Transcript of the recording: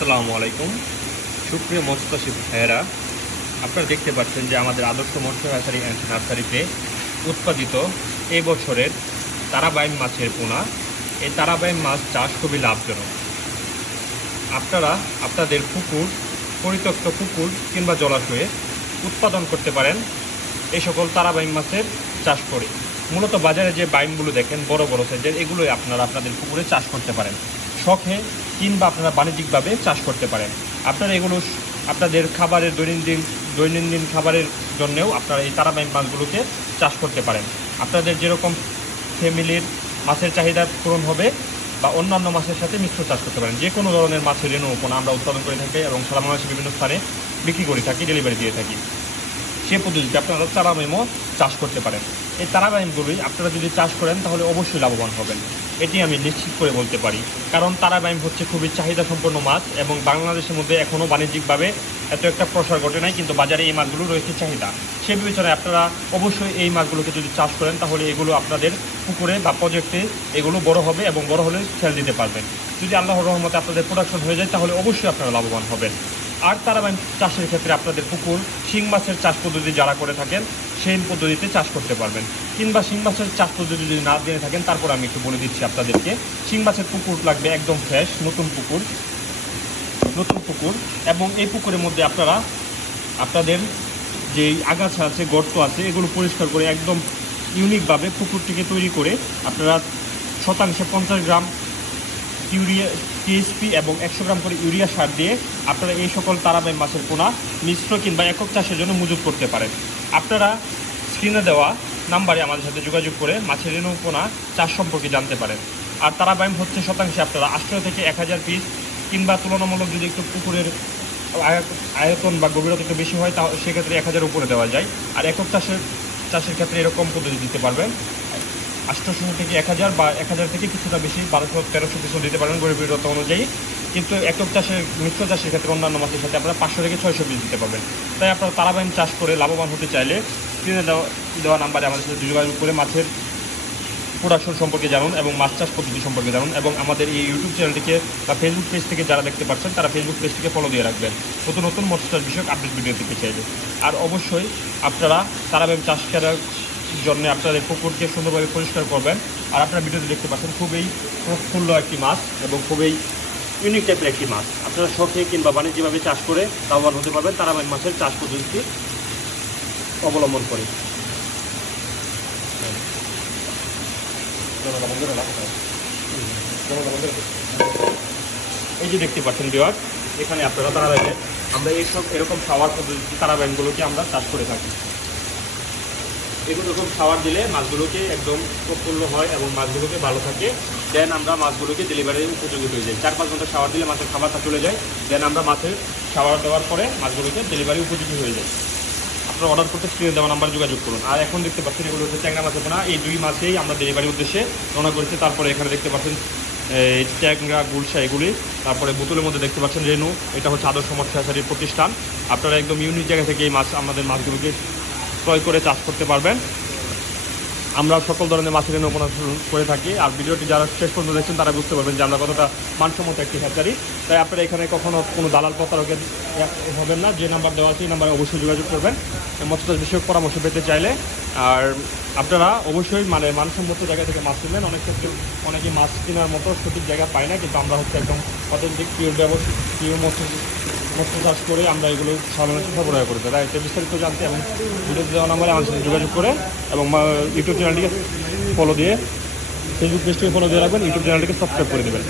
আসসালামু আলাইকুম। সুপ্রিয় মৎস্যচাষী ভাইয়েরা, আপনারা দেখতে পাচ্ছেন যে আমাদের আদর্শ মৎস্য হ্যাচারি অ্যান্ড নার্সারিতে উৎপাদিত এই বছরের তারাবাইম মাছের পোনা। এই তারাবাইম মাছ চাষ খুবই লাভজনক। আপনারা আপনাদের পুকুর, পরিত্যক্ত পুকুর কিংবা জলাশয়ে উৎপাদন করতে পারেন এই সকল তারাবাইম মাছের চাষ করে। মূলত বাজারে যে বাইমগুলো দেখেন বড় বড় সাইজের, এগুলোই আপনারা আপনাদের পুকুরে চাষ করতে পারেন শখে, কিংবা আপনারা বাণিজ্যিকভাবে চাষ করতে পারেন। আপনারা এগুলো আপনাদের খাবারের দৈনন্দিন খাবারের জন্যেও আপনারা এই তারাবাইম মাছগুলোকে চাষ করতে পারেন। আপনাদের যেরকম ফ্যামিলির মাছের চাহিদা পূরণ হবে বা অন্যান্য মাছের সাথে মিশ্র চাষ করতে পারেন। যে কোনো ধরনের মাছের রেণু পোনা আমরা উৎপাদন করে থাকি এবং সারা বাংলাদেশের বিভিন্ন স্থানে বিক্রি করে থাকি, ডেলিভারি দিয়ে থাকি। সে পদ্ধতিতে আপনারা তারাবাইমও চাষ করতে পারেন। এই তারাবাইমগুলোই আপনারা যদি চাষ করেন তাহলে অবশ্যই লাভবান হবেন, এটি আমি নিশ্চিত করে বলতে পারি। কারণ তারাবাইম হচ্ছে খুবই চাহিদা সম্পন্ন মাছ এবং বাংলাদেশের মধ্যে এখনও বাণিজ্যিকভাবে এত একটা প্রসার ঘটে নাই, কিন্তু বাজারে এই মাছগুলো রয়েছে চাহিদা। সে বিবেচনায় আপনারা অবশ্যই এই মাছগুলোকে যদি চাষ করেন তাহলে এগুলো আপনাদের পুকুরে বা প্রজেক্টে এগুলো বড় হবে এবং বড় হলে সেল দিতে পারবেন। যদি আল্লাহর রহমতে আপনাদের প্রোডাকশন হয়ে যায় তাহলে অবশ্যই আপনারা লাভবান হবেন। আর তারাবাইম চাষের ক্ষেত্রে আপনাদের পুকুর শিং মাছের চাষ পদ্ধতি যারা করে থাকেন সেই পদ্ধতিতে চাষ করতে পারবেন, কিংবা শিং মাছের চাষ পদ্ধতি যদি না জেনে থাকেন তারপর আমি একটু বলে দিচ্ছি আপনাদেরকে। শিং মাছের পুকুর লাগবে একদম ফ্রেশ নতুন পুকুর, এবং এই পুকুরের মধ্যে আপনারা আপনাদের যেই আগাছা আছে, গর্ত আছে, এগুলো পরিষ্কার করে একদম ইউনিকভাবে পুকুরটিকে তৈরি করে আপনারা শতাংশে 50 গ্রাম ইউরিয়া টিএসপি এবং 100 গ্রাম করে ইউরিয়া সার দিয়ে আপনারা এই সকল তারাবাইম মাছের পোনা মিশ্র কিংবা একক চাষের জন্য মজুত করতে পারেন। আপনারা স্ক্রিনে দেওয়া নাম্বারে আমাদের সাথে যোগাযোগ করে মাছের রেণু পোনা চাষ সম্পর্কে জানতে পারেন। আর তারাবাইম হচ্ছে শতাংশে আপনারা 800 থেকে 1000 পিস, কিংবা তুলনামূলক যদি একটু পুকুরের আয়তন বা গভীরতা একটু বেশি হয় তাহলে সেক্ষেত্রে 1000 উপরে দেওয়া যায়। আর একক চাষের ক্ষেত্রে এরকম পদ্ধতি দিতে পারবেন 800 থেকে 1000 বা 1000 থেকে কিছুটা বেশি 1200-1300 পিসও দিতে পারবেন গভীরতা অনুযায়ী। কিন্তু একক চাষের মিশ্র চাষের ক্ষেত্রে অন্যান্য মাছের সাথে আপনারা 500 থেকে 600 পিস দিতে পারবেন। তাই আপনারা তারাবাইম চাষ করে লাভবান হতে চাইলে স্ক্রিনে দেওয়া নাম্বারে আমাদের সাথে যোগাযোগ করে মাছের প্রোডাকশন সম্পর্কে জানুন এবং মাছ চাষ পদ্ধতি সম্পর্কে জানুন। এবং আমাদের এই ইউটিউব চ্যানেলটিকে বা ফেসবুক পেজ থেকে যারা দেখতে পাচ্ছেন তারা ফেসবুক পেজটিকে ফলো দিয়ে রাখবেন নতুন নতুন মৎস্য চাষ বিষয়ক আপডেট ভিডিও পেতে চাইলে। আর অবশ্যই আপনারা তারাবাইম চাষ করার জন্য আপনাদের পুকুরকে সুন্দরভাবে পরিষ্কার করবেন। আর আপনারা ভিডিওতে দেখতে পাচ্ছেন খুবই প্রফুল্ল একটি মাছ এবং খুবই ইউনিক টাইপের একটি মাছ। আপনারা শখে কিংবা বাণিজ্যিকভাবে চাষ করে লাভবান হতে পারবেন তারাবাইম মাছের চাষ পদ্ধতি অবলম্বন করে। এই যে দেখতে পাচ্ছেন ভিউয়ার, এখানে আপনারা তারাবাইমে আমরা এরকম খাওয়ার পদ্ধতি তারাবাইমগুলোকে আমরা চাষ করে থাকি। এরকম খাবার দিলে মাছগুলোকে একদম প্রফুল্ল হয় এবং মাছগুলোকে ভালো থাকে। দেন আমরা মাছগুলোকে ডেলিভারির উপযোগী হয়ে যায়। 4-5 ঘন্টা শাওয়ার দিলে মাছের খাবারটা চলে যায়। দেন আমরা মাছের শাওয়ার দেওয়ার পরে মাছগুলোকে ডেলিভারি উপযোগী হয়ে যায়। আপনারা অর্ডার করতে স্ক্রিনে দেওয়া নাম্বার যোগাযোগ করুন। আর এখন দেখতে পাচ্ছেন এগুলো হচ্ছে ট্যাংরা মাছের পোনা। এই 2 মাছেই আমরা ডেলিভারির উদ্দেশ্যে রওনা করেছি। তারপরে এখানে দেখতে পাচ্ছেন ট্যাংরা, গুলশা এগুলি। তারপরে বোতলের মধ্যে দেখতে পাচ্ছেন রেণু, এটা হচ্ছে আদর্শ মৎস্য হ্যাচারির প্রতিষ্ঠান। আপনারা একদম ইউনিক জায়গা থেকে এই মাছগুলোকে ক্রয় করে চাষ করতে পারবেন। আমরা সকল ধরনের মাছের রেণু করে থাকি। আর ভিডিওটি যারা শেষ পর্যন্ত দেখছেন তারা বুঝতে পারবেন যে আমরা কতটা মানসম্মত একটি হ্যাচারি। তাই আপনারা এখানে কখনো কোনো দালাল প্রতারকের হবেন না। যে নাম্বার দেওয়া আছে এই নাম্বারে অবশ্যই যোগাযোগ করবেন মৎস্য চাষ বিষয়ক পরামর্শ পেতে চাইলে। আর আপনারা অবশ্যই মানসম্মত জায়গা থেকে মাছ কিনবেন। অনেক ক্ষেত্রে অনেকে মাছ কেনার মতো সঠিক জায়গা পায় না, কিন্তু আমরা হচ্ছে একদম অথেন্টিক পিওর মৎস্য চাষ করে আমরা এগুলো সাধারণত সরবরাহ করে দেয়। তাই বিস্তারিত জানতে এবং ভিডিওতে দেওয়া নাম্বারে আমাদের সাথে যোগাযোগ করে এবং ইউটিউব চ্যানেলটিকে ফলো দিয়ে, ফেসবুক পেজটিকে ফলো দিয়ে রাখবেন, ইউটিউব চ্যানেলটিকে সাবস্ক্রাইব করে দেবেন।